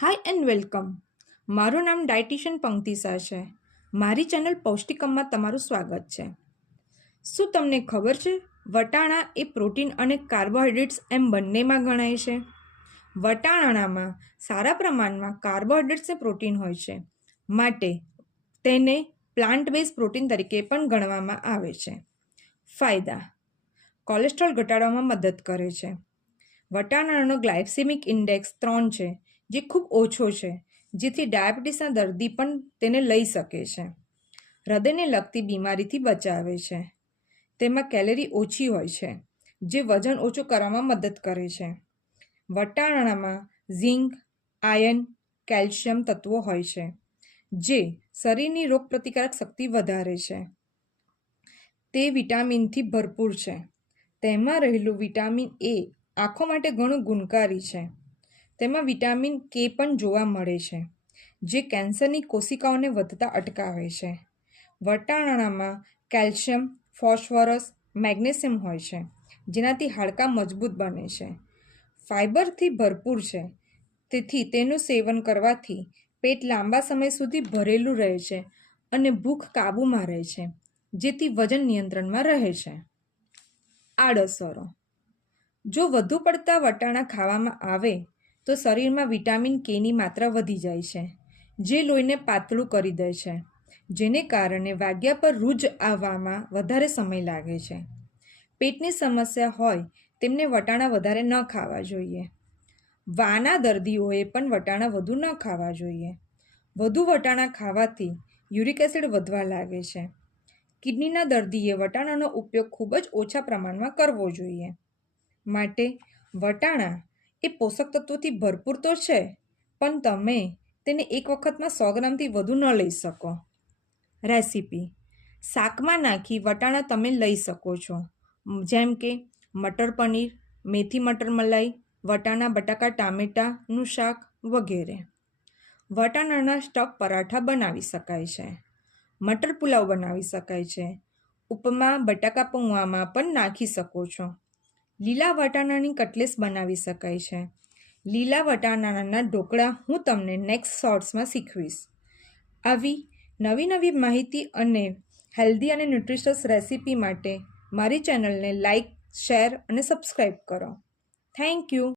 Hi and welcome મારું નામ dietitian પંક્તિસા છે. મારી ચેનલ પૌષ્ટિકમમાં તમારું સ્વાગત છે. શું તમને ખબર છે, વટાણા એ પ્રોટીન અને કાર્બોહાઈડ્રેટ્સ એમ બંનેમાં ગણાય છે? વટાણામાં સારા પ્રમાણમાં કાર્બોહાઈડ્રેટ્સ અને પ્રોટીન હોય છે. માટે તેને પ્લાન્ટ બેઝ પ્રોટીન તરીકે પણ ગણવામાં આવે છે. ફાયદા. કોલેસ્ટ્રોલ ઘટાડવામાં મદદ કરે છે. વટાણાનો ગ્લાયસેમિક ઇન્ડેક્સ ત્રણ છે. જે ખૂબ ઓછો છે, જેથી ડાયાબિટીસના દર્દી પણ તેને લઈ શકે છે. હૃદયને લગતી બીમારીથી બચાવે છે. તેમાં કેલરી ઓછી હોય છે, જે વજન ઓછું કરવામાં મદદ કરે છે. વટાણામાં ઝીંક આયર્ન કેલ્શિયમ તત્વો હોય છે, જે શરીરની રોગપ્રતિકારક શક્તિ વધારે છે. તે વિટામિનથી ભરપૂર છે. તેમાં રહેલું વિટામિન એ આંખો માટે ઘણું ગુણકારી છે. તેમાં વિટામિન કે પણ જોવા મળે છે, જે કેન્સરની કોશિકાઓને વધતા અટકાવે છે. વટાણામાં કેલ્શિયમ, ફોસ્ફરસ, મેગ્નેશિયમ હોય છે, જેનાથી હાડકાં મજબૂત બને છે. ફાઇબરથી ભરપૂર છે, તેથી તેનું સેવન કરવાથી પેટ લાંબા સમય સુધી ભરેલું રહે છે અને ભૂખ કાબૂમાં રહે છે, જેથી વજન નિયંત્રણમાં રહે છે. આડઅસરો. જો વધુ પડતા વટાણા ખાવામાં આવે તો શરીરમાં વિટામિન કેની માત્રા વધી જાય છે, જે લોહીને પાતળું કરી દે છે, જેને કારણે વાગ્યા પર રૂજ આવવામાં વધારે સમય લાગે છે. પેટની સમસ્યા હોય તેમને વટાણા વધારે ન ખાવા જોઈએ. વાના દર્દીઓએ પણ વટાણા વધુ ન ખાવા જોઈએ. વધુ વટાણા ખાવાથી યુરિક એસિડ વધવા લાગે છે. કિડનીના દર્દીએ વટાણાનો ઉપયોગ ખૂબ જ ઓછા પ્રમાણમાં કરવો જોઈએ. માટે વટાણા એ પોષક તત્વોથી ભરપૂર તો છે, પણ તમે તેને એક વખતમાં સો ગ્રામથી વધુ ન લઈ શકો. રેસીપી. શાકમાં નાખી વટાણા તમે લઈ શકો છો. જેમ કે મટર પનીર, મેથી મટર મલાઈ, વટાણા, બટાકા, ટામેટાનું શાક વગેરે. વટાણાના સ્ટફ પરાઠા બનાવી શકાય છે. મટર પુલાવ બનાવી શકાય છે. ઉપમા, બટાકા પૌવામાં પણ નાખી શકો છો. લીલા વટાણાની કટલેસ બનાવી શકાય છે. લીલા વટાણાના ઢોકળા હું તમને નેક્સ્ટ શોર્ટ્સમાં શીખવીશ. આવી નવી નવી માહિતી અને હેલ્ધી અને ન્યુટ્રિશિયસ રેસીપી માટે મારી ચેનલને લાઇક શેર અને સબસ્ક્રાઈબ કરો. Thank you